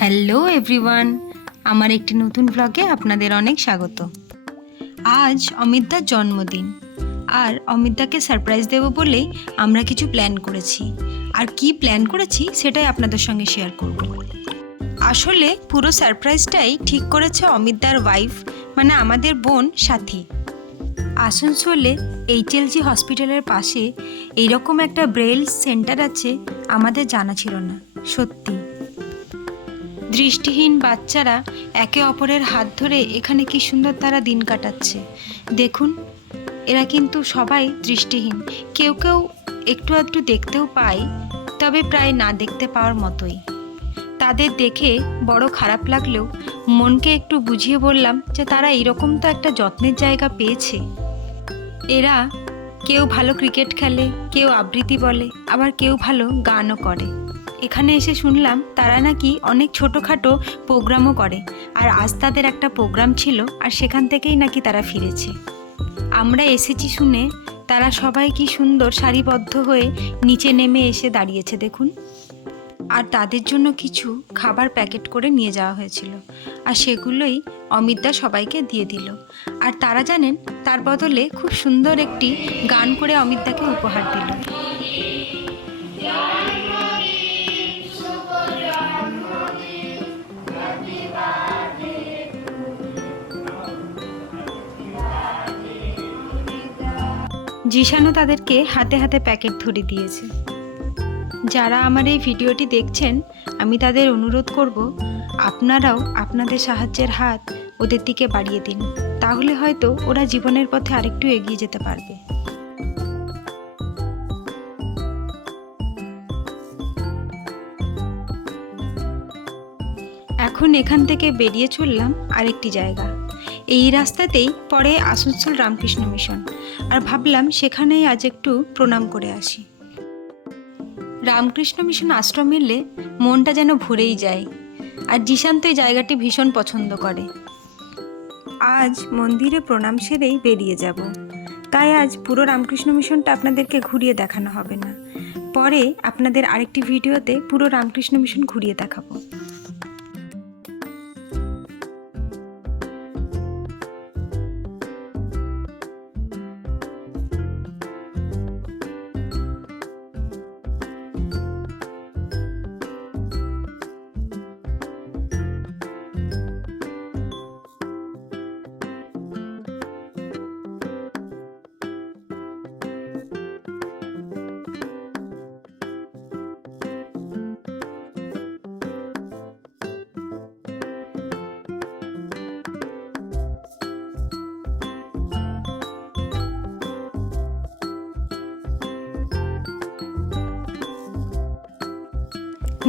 Hello everyone, আমার একটি নতুন ব্লগে আপনাদের অনেক স্বাগত। আজ অমিতদার জন্মদিন, আর অমিতদাকে সারপ্রাইজ দেব বলেই আমরা কিছু প্ল্যান করেছি। আর কি প্ল্যান করেছি সেটাই আপনাদের সঙ্গে শেয়ার করব। আসলে পুরো সারপ্রাইজটাই ঠিক করেছে অমিতদার ওয়াইফ, মানে আমাদের বোন সাথী। আসানসোলে এইচএলজি হসপিটালের পাশে এইরকম একটা ব্রেল সেন্টার আছে আমাদের জানা ছিল না। সত্যি দৃষ্টিহীন বাচ্চারা একে অপরের হাত ধরে এখানে কি সুন্দর তারা দিন কাটাচ্ছে। দেখুন, এরা কিন্তু সবাই দৃষ্টিহীন, কেউ কেউ একটু আধটু দেখতেও পায়, তবে প্রায় না দেখতে পাওয়ার মতোই। তাদের দেখে বড় খারাপ লাগলেও মনকে একটু বুঝিয়ে বললাম যে তারা এরকম তো একটা যত্নের জায়গা পেয়েছে। এরা কেউ ভালো ক্রিকেট খেলে, কেউ আবৃত্তি বলে, আবার কেউ ভালো গানও করে। এখানে এসে শুনলাম তারা নাকি অনেক ছোটোখাটো প্রোগ্রামও করে, আর আজ তাদের একটা প্রোগ্রাম ছিল, আর সেখান থেকেই নাকি তারা ফিরেছে। আমরা এসেছি শুনে তারা সবাই কি সুন্দর সারিবদ্ধ হয়ে নিচে নেমে এসে দাঁড়িয়েছে দেখুন। আর তাদের জন্য কিছু খাবার প্যাকেট করে নিয়ে যাওয়া হয়েছিল, আর সেগুলোই অমিতদা সবাইকে দিয়ে দিল। আর তারা জানেন, তার বদলে খুব সুন্দর একটি গান করে অমিতদাকে উপহার দিল। জিশানও তাদেরকে হাতে হাতে প্যাকেট ধরে দিয়েছে। যারা আমার এই ভিডিওটি দেখছেন, আমি তাদের অনুরোধ করব, আপনারাও আপনাদের সাহায্যের হাত ওদের দিকে বাড়িয়ে দিন, তাহলে হয়তো ওরা জীবনের পথে আরেকটু এগিয়ে যেতে পারবে। এখন এখান থেকে বেরিয়ে চললাম আরেকটি জায়গা। এই রাস্তাতেই পড়ে আসানসোল রামকৃষ্ণ মিশন, আর ভাবলাম সেখানেই আজ একটু প্রণাম করে আসি। রামকৃষ্ণ মিশন আশ্রম এলে মনটা যেন ভরেই যায়, আর জিশান তো এই জায়গাটি ভীষণ পছন্দ করে। আজ মন্দিরে প্রণাম সেরেই বেরিয়ে যাব, তাই আজ পুরো রামকৃষ্ণ মিশনটা আপনাদেরকে ঘুরিয়ে দেখানো হবে না। পরে আপনাদের আরেকটি ভিডিওতে পুরো রামকৃষ্ণ মিশন ঘুরিয়ে দেখাবো।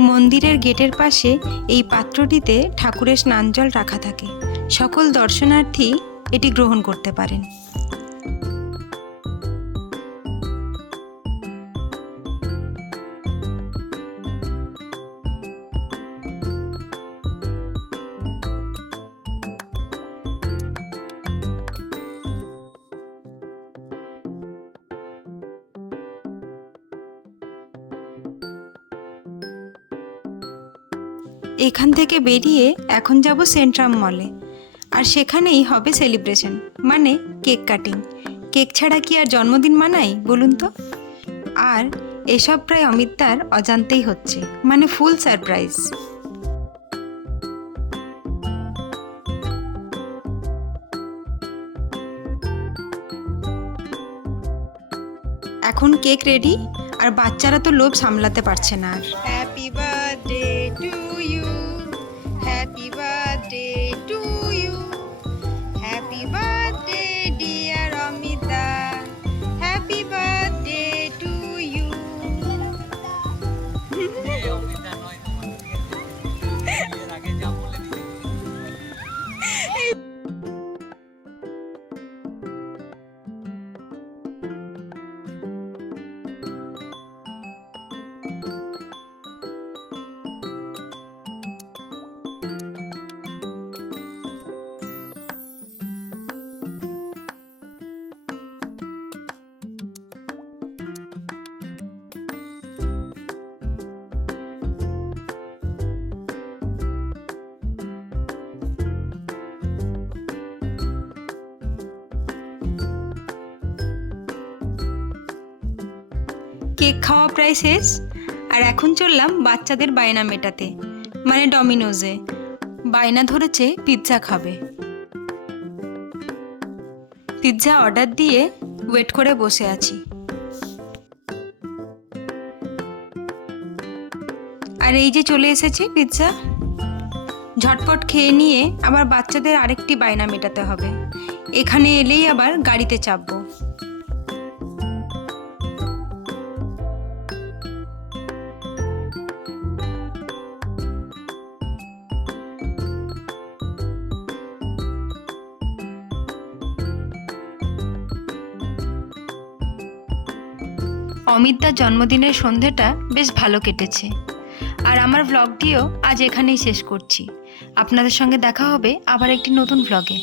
মন্দিরের গেটের পাশে এই পাত্রটিতে ঠাকুরের স্নান জল রাখা থাকে। সকল দর্শনার্থী এটি গ্রহণ করতে পারেন। এখান থেকে বেরিয়ে এখন যাব সেন্ট্রাম মলে, আর সেখানেই হবে সেলিব্রেশন, মানে কেক কাটিং। কেক ছাড়া কি আর জন্মদিন মানাই বলুন তো? আর এসব প্রায় অমিতদার অজান্তেই হচ্ছে, মানে ফুল সারপ্রাইজ। এখন কেক রেডি, আর বাচ্চারা তো লোভ সামলাতে পারছে না আর। Happy birthday to you, happy birthday to you, happy birthday dear Amita, happy birthday to you. Cake খাওয়া প্রায় শেষ, আর এখন চললাম বাচ্চাদের বায়না মেটাতে, মানে ডমিনোজে। বায়না ধরেছে পিৎজা খাবে। পিৎজা অর্ডার দিয়ে ওয়েট করে বসে আছি। আর এই যে চলে এসেছে পিৎজা। ঝটপট খেয়ে নিয়ে আবার বাচ্চাদের আরেকটি বায়না মেটাতে হবে। এখানে এলেই আবার গাড়িতে চাপবো। অমিতদার জন্মদিনের সন্ধেটা বেশ ভালো কেটেছে। আর আমার ভ্লগটিও আজ এখানেই শেষ করছি। আপনাদের সঙ্গে দেখা হবে আবার একটি নতুন ভ্লগে।